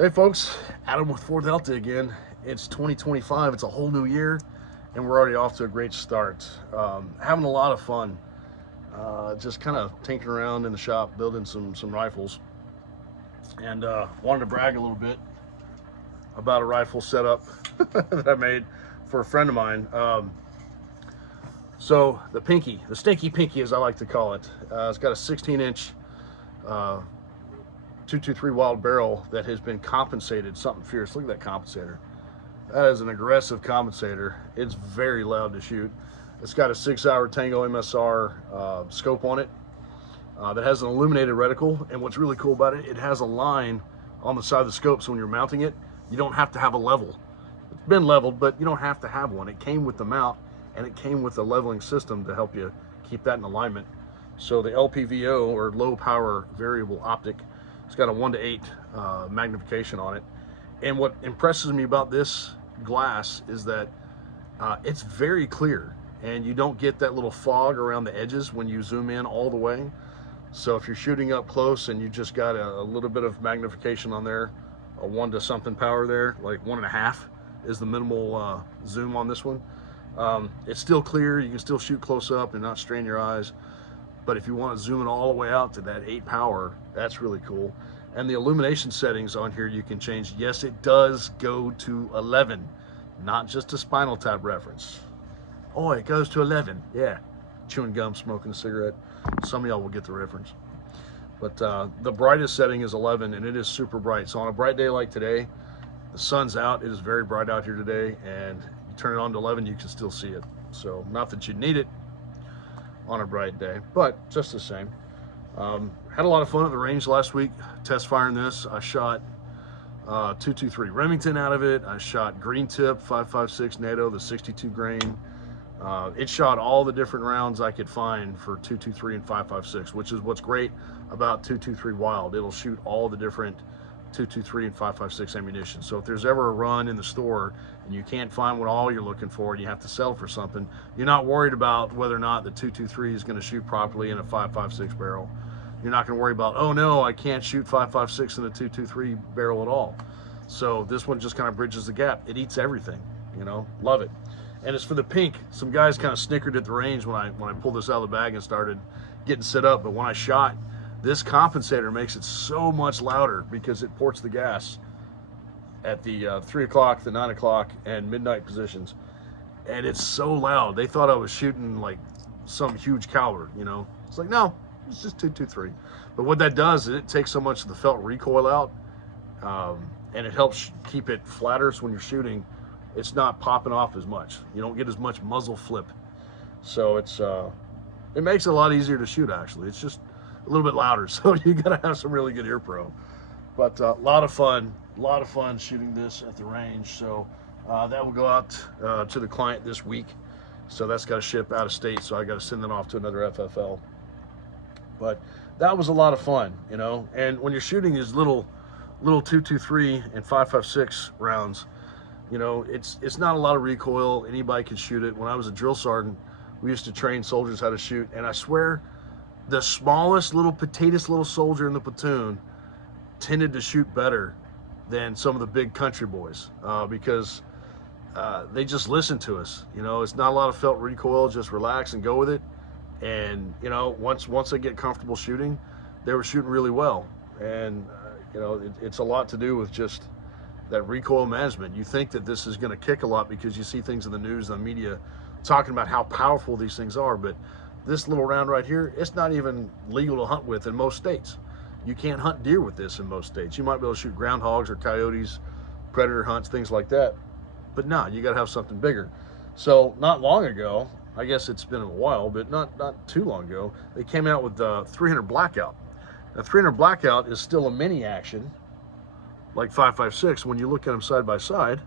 Hey folks, Adam with 4 Delta again. It's 2025, it's a whole new year, and we're already off to a great start. Having a lot of fun, just kind of tinkering around in the shop, building some rifles, and wanted to brag a little bit about a rifle setup that I made for a friend of mine. So the Pinky, the Stinky Pinky as I like to call it, it's got a 16-inch 223 Wild barrel that has been compensated something fierce. Look at that compensator. That is an aggressive compensator. It's very loud to shoot. It's got a 6-hour Tango MSR scope on it that has an illuminated reticle. And what's really cool about it, it has a line on the side of the scope, so when you're mounting it, you don't have to have a level. It's been leveled, but you don't have to have one. It came with the mount, and it came with a leveling system to help you keep that in alignment. So the LPVO, or low power variable optic, it's got a 1:8 magnification on it. And what impresses me about this glass is that it's very clear, and you don't get that little fog around the edges when you zoom in all the way. So if you're shooting up close and you just got a little bit of magnification on there, a 1 to something power there, like 1.5 is the minimal zoom on this one. It's still clear. You can still shoot close up and not strain your eyes. But if you want to zoom it all the way out to that 8 power, that's really cool. And the illumination settings on here you can change. Yes, it does go to 11, not just a Spinal Tap reference. Oh, it goes to 11. Yeah, chewing gum, smoking a cigarette. Some of y'all will get the reference. But the brightest setting is 11, and it is super bright. So on a bright day like today, the sun's out. It is very bright out here today, and you turn it on to 11, you can still see it. So not that you need it on a bright day, but just the same. Had a lot of fun at the range last week test firing this. I shot 223 Remington out of it. I shot green tip 5.56 NATO, the 62 grain. It shot all the different rounds I could find for 223 and 5.56, which is what's great about 223 Wild. It'll shoot all the different 223 and 5.56 ammunition. So if there's ever a run in the store and you can't find what all you're looking for and you have to sell for something, you're not worried about whether or not the 223 is going to shoot properly in a 5.56 barrel. You're not going to worry about, oh no, I can't shoot 5.56 in a 223 barrel at all. So this one just kind of bridges the gap. It eats everything, you know, love it. And as for the pink, some guys kind of snickered at the range when I pulled this out of the bag and started getting set up. But when I shot, this compensator makes it so much louder because it ports the gas at the 3 o'clock, the 9 o'clock, and midnight positions. And it's so loud. They thought I was shooting like some huge caliber, you know. It's like, no, it's just 223. But what that does is it takes so much of the felt recoil out, and it helps keep it flatter, so when you're shooting, it's not popping off as much. You don't get as much muzzle flip. So it makes it a lot easier to shoot, actually. It's just a little bit louder, so you gotta have some really good ear pro. But a lot of fun shooting this at the range. So that will go out to the client this week. So that's got to ship out of state, so I got to send it off to another FFL. But that was a lot of fun, you know. And when you're shooting these little 223 and 5.56 rounds, you know, it's not a lot of recoil. Anybody can shoot it. When I was a drill sergeant, we used to train soldiers how to shoot, and I swear the smallest little potatoes little soldier in the platoon tended to shoot better than some of the big country boys because they just listen to us. You know, it's not a lot of felt recoil. Just relax and go with it. And you know, once they get comfortable shooting, they were shooting really well. And you know, it's a lot to do with just that recoil management. You think that this is going to kick a lot because you see things in the news and the media talking about how powerful these things are, but this little round right here, it's not even legal to hunt with in most states. You can't hunt deer with this in most states. You might be able to shoot groundhogs or coyotes, predator hunts, things like that. But no, you got to have something bigger. So not long ago, I guess it's been a while, but not too long ago, they came out with the 300 Blackout. Now 300 Blackout is still a mini action, like 5.56. When you look at them side by side,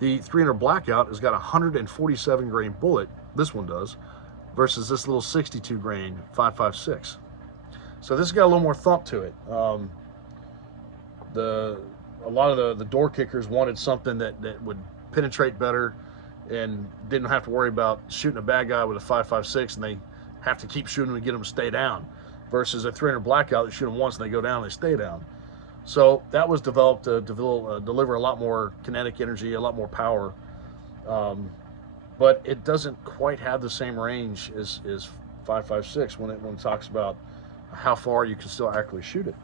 the 300 Blackout has got a 147 grain bullet, this one does, versus this little 62 grain 5.56. So this has got a little more thump to it. A lot of the door kickers wanted something that would penetrate better and didn't have to worry about shooting a bad guy with a 5.56 and they have to keep shooting to get them to stay down, versus a 300 Blackout, they shoot them once and they go down, they stay down. So that was developed to deliver a lot more kinetic energy, a lot more power, um, but it doesn't quite have the same range as 5.56 when it talks about how far you can still accurately shoot it.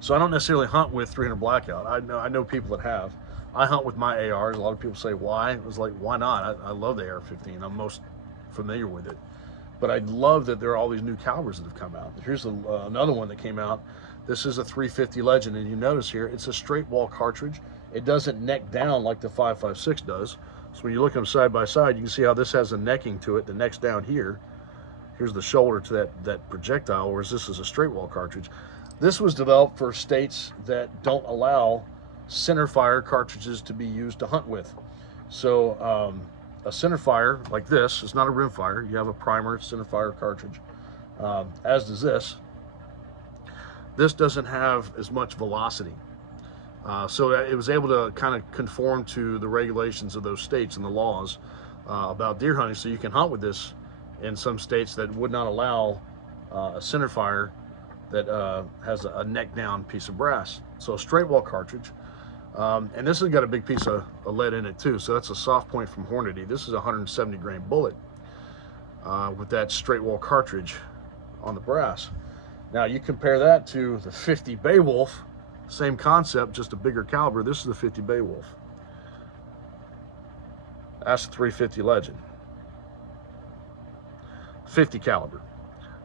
So I don't necessarily hunt with 300 blackout. I know people that have. I hunt with my ARs. A lot of people say why. It was like, why not? I love the AR-15. I'm most familiar with it. But I love that there are all these new calibers that have come out. Here's another one that came out. This is a 350 Legend, and you notice here it's a straight wall cartridge. It doesn't neck down like the 5.56 does. So when you look them side by side, you can see how this has a necking to it. The neck's down here. Here's the shoulder to that projectile, whereas this is a straight wall cartridge. This was developed for states that don't allow center fire cartridges to be used to hunt with. So a center fire like this is not a rim fire. You have a primer center fire cartridge, as does this. This doesn't have as much velocity. So it was able to kind of conform to the regulations of those states and the laws about deer hunting. So you can hunt with this in some states that would not allow a center fire that has a neck down piece of brass. So a straight wall cartridge. And this has got a big piece of lead in it too. So that's a soft point from Hornady. This is a 170 grain bullet with that straight wall cartridge on the brass. Now you compare that to the 50 Beowulf, same concept, just a bigger caliber. This is the 50 Beowulf. That's the 350 Legend. 50 caliber.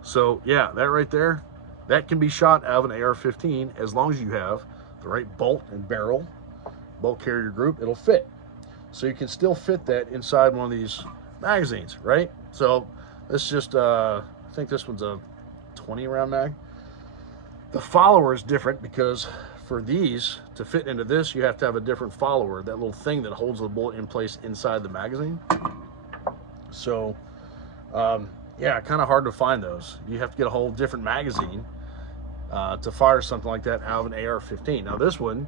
So yeah, that right there, that can be shot out of an AR-15 as long as you have the right bolt and barrel, bolt carrier group, it'll fit. So you can still fit that inside one of these magazines, right? So this just, I think this one's a 20 round mag. The follower is different because for these to fit into this, you have to have a different follower, that little thing that holds the bullet in place inside the magazine. So, yeah, kind of hard to find those. You have to get a whole different magazine to fire something like that out of an AR-15. Now this one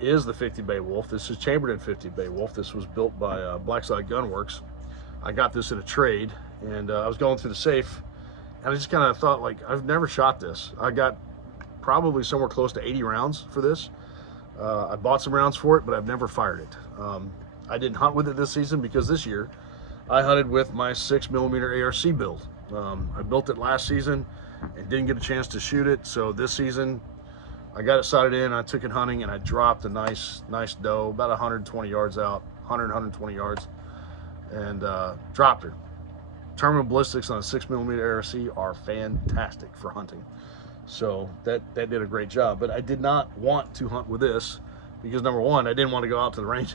is the 50 Beowulf. This is Chamberlain 50 Beowulf. This was built by Blackside Gunworks. I got this in a trade, and I was going through the safe, and I just kind of thought, like, I've never shot this. I got probably somewhere close to 80 rounds for this. I bought some rounds for it, but I've never fired it. I didn't hunt with it this season because this year I hunted with my 6mm ARC build. I built it last season and didn't get a chance to shoot it, so this season I got it sighted in, I took it hunting, and I dropped a nice doe about 120 yards out, 120 yards, and dropped her. Terminal ballistics on a 6mm ARC are fantastic for hunting, so that did a great job. But I did not want to hunt with this because, number one, I didn't want to go out to the range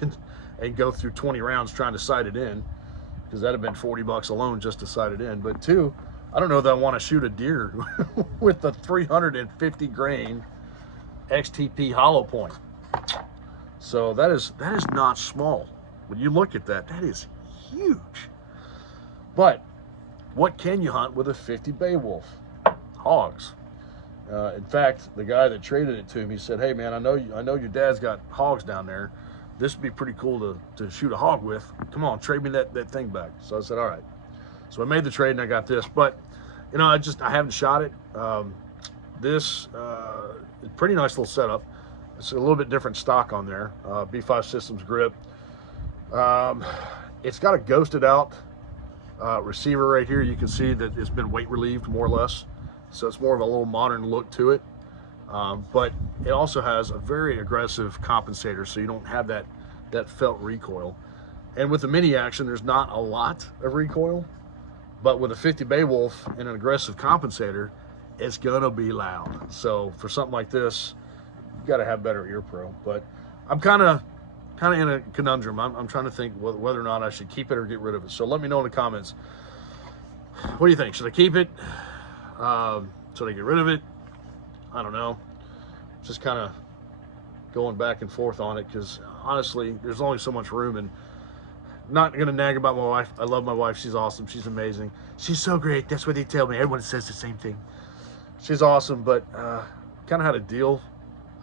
and go through 20 rounds trying to sight it in, because that'd have been $40 alone just to sight it in. But two, I don't know that I want to shoot a deer with the 350 grain XTP hollow point. So that is not small. When you look at that, that is huge. But what can you hunt with a 50 Beowulf? Hogs. In fact, the guy that traded it to me said, "Hey man, I know your dad's got hogs down there. This would be pretty cool to shoot a hog with. Come on, trade me that thing back." So I said, all right. So I made the trade and I got this. But you know, I haven't shot it. This is pretty nice little setup. It's a little bit different stock on there. B5 Systems grip. It's got a ghosted out receiver right here. You can see that it's been weight relieved more or less. So it's more of a little modern look to it. But it also has a very aggressive compensator, so you don't have that felt recoil. And with the mini action, there's not a lot of recoil, but with a 50 Beowulf and an aggressive compensator, it's gonna be loud. So for something like this, you gotta have better ear pro. But I'm kind of in a conundrum. I'm trying to think whether or not I should keep it or get rid of it. So let me know in the comments. What do you think? Should I keep it? Should I get rid of it? I don't know. Just kind of going back and forth on it, because honestly, there's only so much room. And not gonna nag about my wife. I love my wife. She's awesome. She's amazing. She's so great. That's what they tell me. Everyone says the same thing. She's awesome, but kind of had a deal.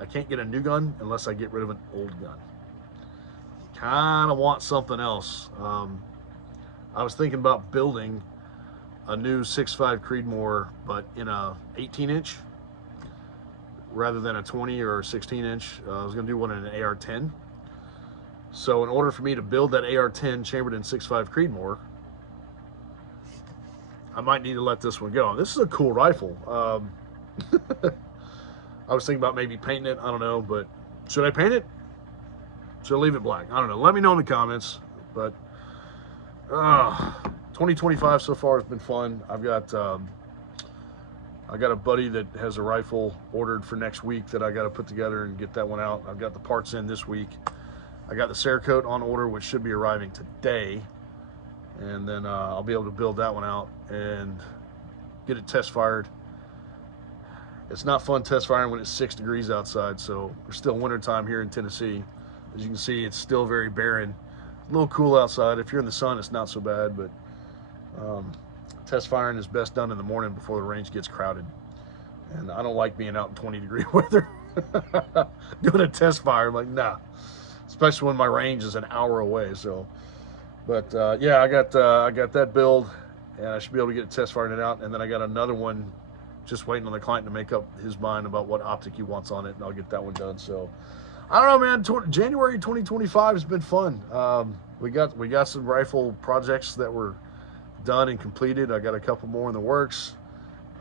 I can't get a new gun unless I get rid of an old gun. Kind of want something else. I was thinking about building a new 6.5 Creedmoor, but in a 18-inch rather than a 20 or 16 inch. I was going to do one in an AR-10. So in order for me to build that AR-10 chambered in 6.5 Creedmoor, I might need to let this one go. This is a cool rifle. I was thinking about maybe painting it. I don't know, but should I paint it? Should I leave it black? I don't know. Let me know in the comments. But 2025 so far has been fun. I got a buddy that has a rifle ordered for next week that I got to put together and get that one out. I've got the parts in this week. I got the Cerakote on order, which should be arriving today. And then I'll be able to build that one out and get it test fired. It's not fun test firing when it's 6 degrees outside, so we're still wintertime here in Tennessee. As you can see, it's still very barren. A little cool outside. If you're in the sun, it's not so bad, but test firing is best done in the morning before the range gets crowded. And I don't like being out in 20-degree weather. Doing a test fire, I'm like, nah. Especially when my range is an hour away. So, but yeah, I got that build, and I should be able to get it test firing it out. And then I got another one just waiting on the client to make up his mind about what optic he wants on it, and I'll get that one done. So I don't know, man. January 2025 has been fun. We got some rifle projects that were done and completed. I got a couple more in the works.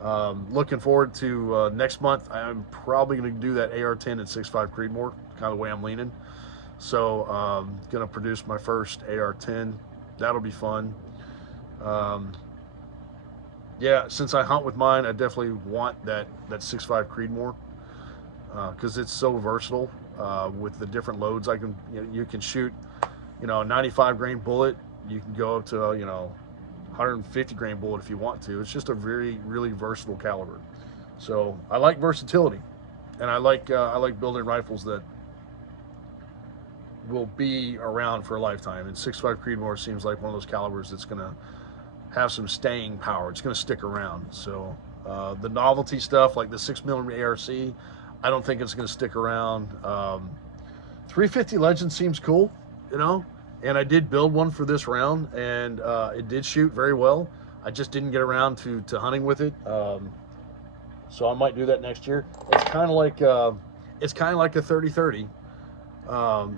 Looking forward to next month. I'm probably going to do that AR-10 and 6.5 Creedmoor, kind of the way I'm leaning. So going to produce my first AR-10. That'll be fun. Yeah, since I hunt with mine, I definitely want that 6.5 Creedmoor because it's so versatile with the different loads. You can shoot, a 95 grain bullet. You can go up to 150 grain bullet if you want to. It's just a really versatile caliber. So I like versatility, and I like building rifles that will be around for a lifetime. And 6.5 Creedmoor seems like one of those calibers that's gonna have some staying power. It's gonna stick around. So the novelty stuff like the 6mm ARC, I don't think it's gonna stick around. 350 Legend seems cool, and I did build one for this round, and it did shoot very well. I just didn't get around to hunting with it, so I might do that next year. It's kind of like a 30-30.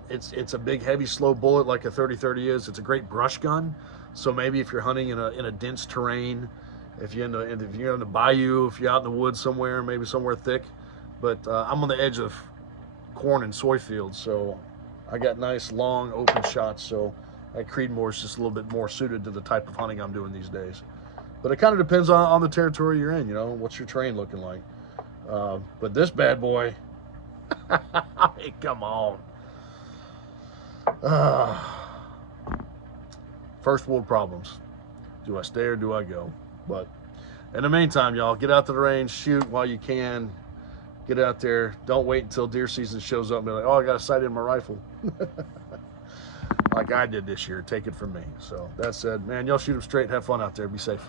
It's a big, heavy, slow bullet like a 30-30 is. It's a great brush gun. So maybe if you're hunting in a dense terrain, if you're in the bayou, if you're out in the woods somewhere, maybe somewhere thick. But I'm on the edge of corn and soy fields, so I got nice, long, open shots. So that Creedmoor is just a little bit more suited to the type of hunting I'm doing these days. But it kind of depends on the territory you're in. What's your terrain looking like? But this bad boy, hey, come on. First world problems. Do I stay or do I go? But in the meantime, y'all, get out to the range, shoot while you can. Get out there. Don't wait until deer season shows up and be like, oh, I got a sight in my rifle. Like I did this year. Take it from me. So that said, man, y'all shoot them straight. Have fun out there. Be safe.